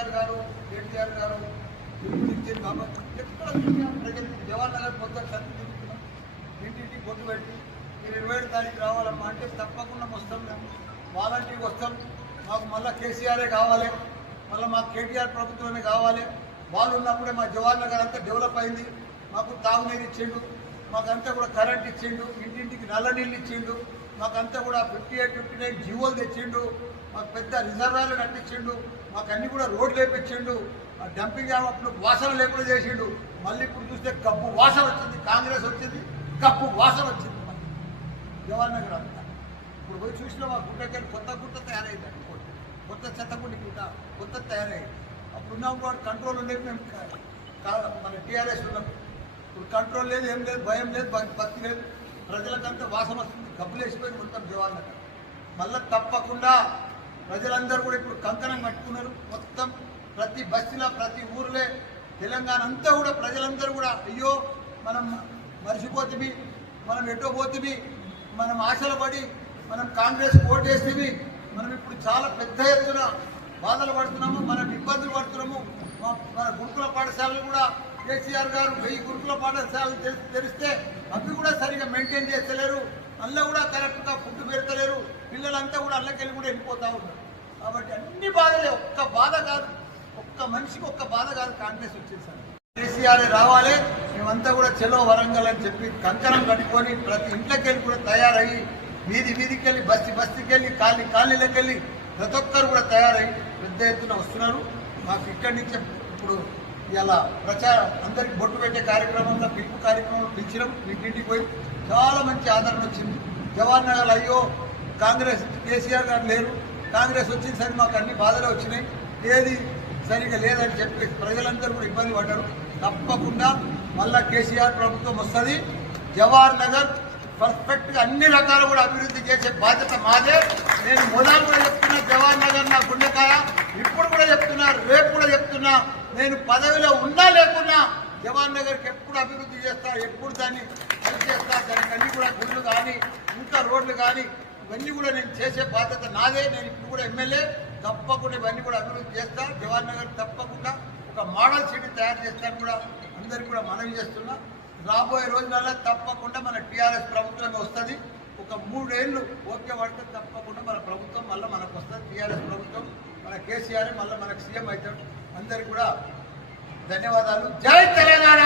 కేసీఆర్ గారు కేటీఆర్ గారు ఇచ్చారు కాబట్టి ఎక్కడ ప్రజలు జవహర్ నగర్ మొత్తం సర్ది తిరుగుతున్నాం ఇంటింటికి పెట్టి మీరు ఇరవై ఏడు తారీఖు రావాలమ్మా అంటే తప్పకుండా వస్తాం మేము. వాలంటీర్కి వస్తాం మాకు మళ్ళీ కేసీఆరే కావాలి. మళ్ళీ మాకు కేటీఆర్ ప్రభుత్వమే కావాలి. వాళ్ళు ఉన్నప్పుడే మా జవహర్లాల్ నగర్ అంతా డెవలప్ అయింది. మాకు తాగునీరు ఇచ్చిండు. మాకంతా కూడా కరెంట్ ఇచ్చిండు. ఇంటింటికి నల్ల నీళ్ళు ఇచ్చిండు. మాకంతా కూడా ఫిఫ్టీ ఎయిట్ ఫిఫ్టీ నైన్ జీవోలు తెచ్చిండు. మాకు పెద్ద రిజర్వాయర్లు కట్టించిండు. మాకు అన్ని కూడా రోడ్లు వేపించిండు. ఆ డంపింగ్ అప్పుడు వాసన లేకుండా చేసిండు. మళ్ళీ ఇప్పుడు చూస్తే కప్పు వాసన వచ్చింది. కాంగ్రెస్ వచ్చింది. కప్పు వాసన వచ్చింది మళ్ళీ జవహర్ నగర్ అంతా. ఇప్పుడు పోయి చూసినా మా గుట్టకెళ్ళి కొత్త గుట్ట తయారైంది అనుకోండి కొత్త చెత్తగుండి గుట్ట కొత్త తయారైంది. అప్పుడు ఉన్నాం కూడా కంట్రోల్ ఉండేది మేము మన టీఆర్ఎస్ ఉన్నాం ఇప్పుడు కంట్రోల్ లేదు ఏం లేదు భయం లేదు భక్తి లేదు. ప్రజలకంతా వాసన వస్తుంది. గబ్బులేసిపోయి మొత్తం జవహర్ నగర్ మళ్ళీ తప్పకుండా ప్రజలందరూ కూడా ఇప్పుడు కంకణం కట్టుకున్నారు. మొత్తం ప్రతి బస్సులో ప్రతి ఊర్లే తెలంగాణ అంతా కూడా ప్రజలందరూ కూడా అయ్యో మనం మర్చిపోతుంది మనం ఎటో పోతుంది మనం ఆశలు పడి మనం కాంగ్రెస్ ఓటేస్తుంది మనం ఇప్పుడు చాలా పెద్ద ఎత్తున బాధలు పడుతున్నాము మనం ఇబ్బందులు పడుతున్నాము మన గురుకుల పాఠశాలలు కూడా కేసీఆర్ గారు వెయ్యి గురుకుల పాఠశాలలు తెరి- తెరిస్తే అవి కూడా సరిగా మెయింటైన్ చేస్తలేరు. అందులో కూడా కరెక్ట్గా ఫుడ్ పెడతలేరు. పిల్లలంతా కూడా అల్లకెళ్ళి కూడా వెళ్ళిపోతూ ఉన్నారు. కాబట్టి అన్ని బాధలే. ఒక్క బాధ కాదు. ఒక్క మనిషికి ఒక్క బాధ కాదు. కాంగ్రెస్ వచ్చేసాను కేసీఆర్ రావాలి. మేమంతా కూడా చెలో వరంగల్ అని చెప్పి కంకణం కట్టుకొని ప్రతి ఇంట్లోకి వెళ్ళి కూడా తయారయ్యి వీధి వీధికి వెళ్ళి బస్తి బస్తికి వెళ్ళి కాలి కాలనీలకు వెళ్ళి ప్రతి ఒక్కరు కూడా తయారయ్యి పెద్ద ఎత్తున వస్తున్నారు. మాకు ఇక్కడి నుంచి ఇప్పుడు ఇలా ప్రచారం అందరికి బొట్టు పెట్టే కార్యక్రమంలో పిలుపు కార్యక్రమం పిలిచినాం. ఇంటింటికి పోయి చాలా మంచి ఆదరణ వచ్చింది. జవహర్ నగర్ అయ్యో కాంగ్రెస్ కేసీఆర్ గారు లేరు. కాంగ్రెస్ వచ్చిన సరే మాకు అన్ని బాధలు వచ్చినాయి. ఏది సరిగా లేదని చెప్పి ప్రజలందరూ కూడా ఇబ్బంది పడ్డారు. తప్పకుండా మళ్ళా కేసీఆర్ ప్రభుత్వం వస్తుంది. జవహర్ నగర్ పర్ఫెక్ట్గా అన్ని రకాలు కూడా అభివృద్ధి చేసే బాధ్యత మాదే. నేను మొదలు కూడా చెప్తున్నా జవహర్ నగర్ నా గుండెకాయ ఇప్పుడు కూడా చెప్తున్నా రేపు నేను పదవిలో ఉన్నా లేకున్నా జవహర్ నగర్కి ఎప్పుడు అభివృద్ధి చేస్తా ఎప్పుడు దాన్ని పని చేస్తా దానికి అన్ని కూడా గుళ్ళు కానీ ఇంకా రోడ్లు కానీ ఇవన్నీ కూడా నేను చేసే బాధ్యత నాదే. నేను ఇప్పుడు కూడా ఎమ్మెల్యే తప్పకుండా ఇవన్నీ కూడా అభివృద్ధి చేస్తా. జవహర్ నగర్ తప్పకుండా ఒక మోడల్ సిటీ తయారు చేస్తాను కూడా అందరికీ కూడా మనవి చేస్తున్నా. రాబోయే రోజులలో తప్పకుండా మన టీఆర్ఎస్ ప్రభుత్వం వస్తుంది. ఒక మూడేళ్ళు ఓకే పడితే తప్పకుండా మన ప్రభుత్వం మళ్ళీ మనకు వస్తుంది టీఆర్ఎస్ ప్రభుత్వం మన కేసీఆర్ మళ్ళీ మనకు సీఎం అవుతాడు. అందరికీ కూడా ధన్యవాదాలు. జై తెలంగాణ!